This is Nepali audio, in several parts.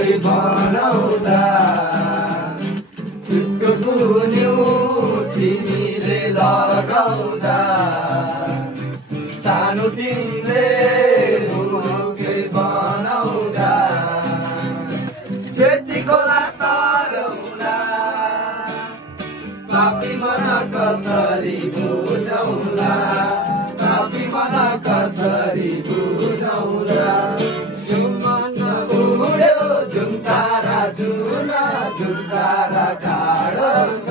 ढुङ्गे बनाउँदा छुट्टो सुन्यौ तिमीले लगाउँदा सानो तिमीले ढुङ्गे बनाउँदा सेती खोला तरौला पापी मन कसरी बुझौला पापी मन कसरी बुझौला यो मन उड्यो जुन तारा टाढो छ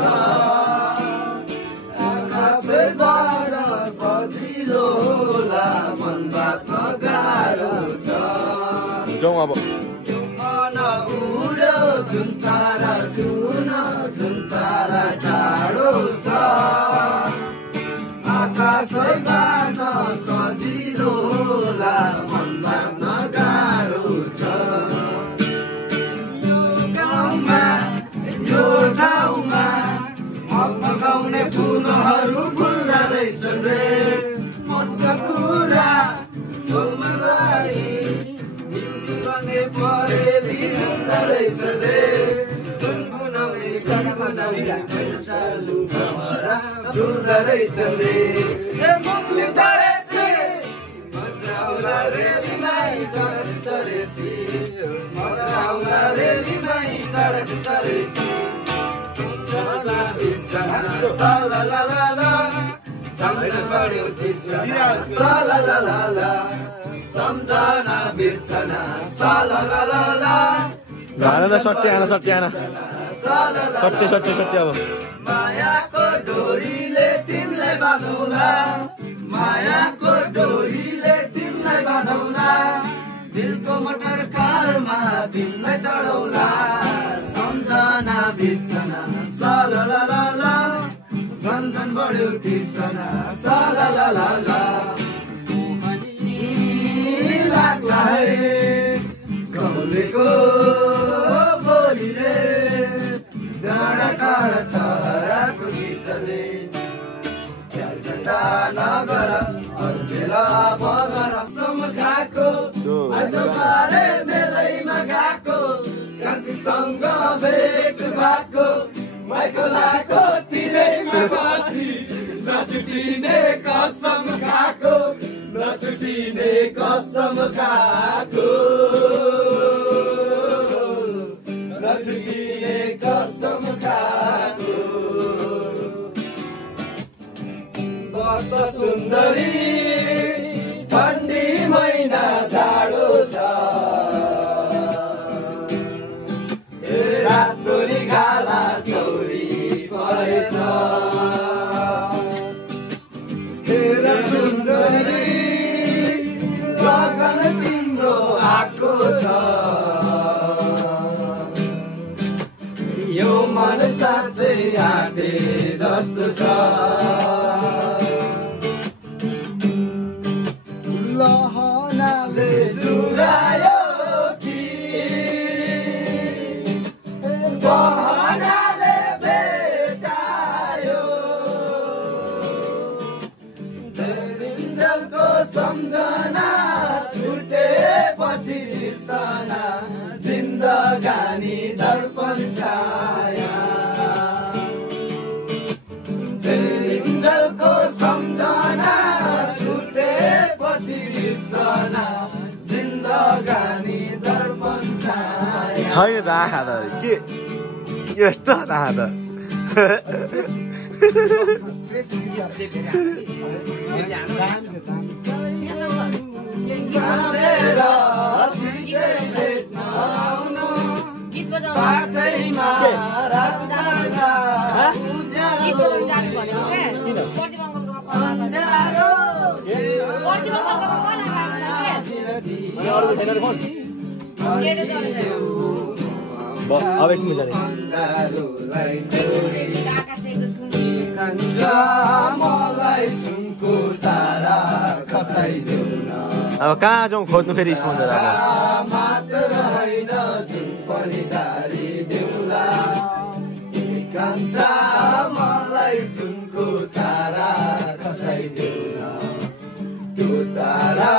आकाशबाट सजिलो होला मन बाँच्न गाह्रो छ जाउँ अब यो मन उड्यो जुन तारा टाढो छ आकाशबाट सजिलो होला मन बाँच्न गाह्रो छ यो ठाउँमा गाउने फुलहरू फुल्दा रहेछन् रे मनका कुरा मलाई बने परेली हुँदा रहेछन् रे गुनगुनाउने धुँदा रहेछन् रे मुखले तरेसी मजा आउला रेलीमै डरक चरेसी मजा आउला रेलीमै डरक चरेसी सालालाला सम्झना बढ्यो तिर्सना सालालाला सम्झना बिर्सना सालालाला आना सट्टी आना सट्टी अब मायाको डोरीले तिमीलाई बाँधौला मायाको डोरीले तिमीलाई बाँधौला दिलको मटर कारमा तिमीलाई चढौला सम्झना बिर्सना सालालाला झन्झन बढ्यो तिर्सना सालालाला लाग्ला है कौलेको बोलीले डाँडा काँडा छराको गीतले झन्डा नगर अरू बेला बगर खाएको आज बारे मेलैमा गएको कान्छीसँग भेट भएको माइको लाको तिरैमा बसी नछुटिने कसम खाएको नछुटिने कसम खाएको नछुटिने कसम खाएको वर्ष सुन्दरी ठण्डी महिना जाडो छ रातो निगाला चौरी परेछ हेर सुन्दरी लगन तिम्रो आएको छ यो मन साँच्चै आँटे जस्तो छ लहनाले जुरायो कि बहनाले भेटायो दिनजलको सम्झना छुटेपछि बिर्सना जिन्दगानी दर्पण छाया दिनजलको सम्झना छुटेपछि बिर्सना जिन्दगानी दर्पण छाया छैन त आँखा त के यस्तो आँखा त बाटैमा रात पर्दा अन्धारो अब एकछिन जाने मलाई सुनको तारा खसाइदेऊ न अब कहाँ जाउँ खोज्नु फेरि स्पन्सर अब मात्र होइन जुन पनि झारिदेऊला कान्छा मलाई सुनको तारा खसाइदेऊ न त्यो तारा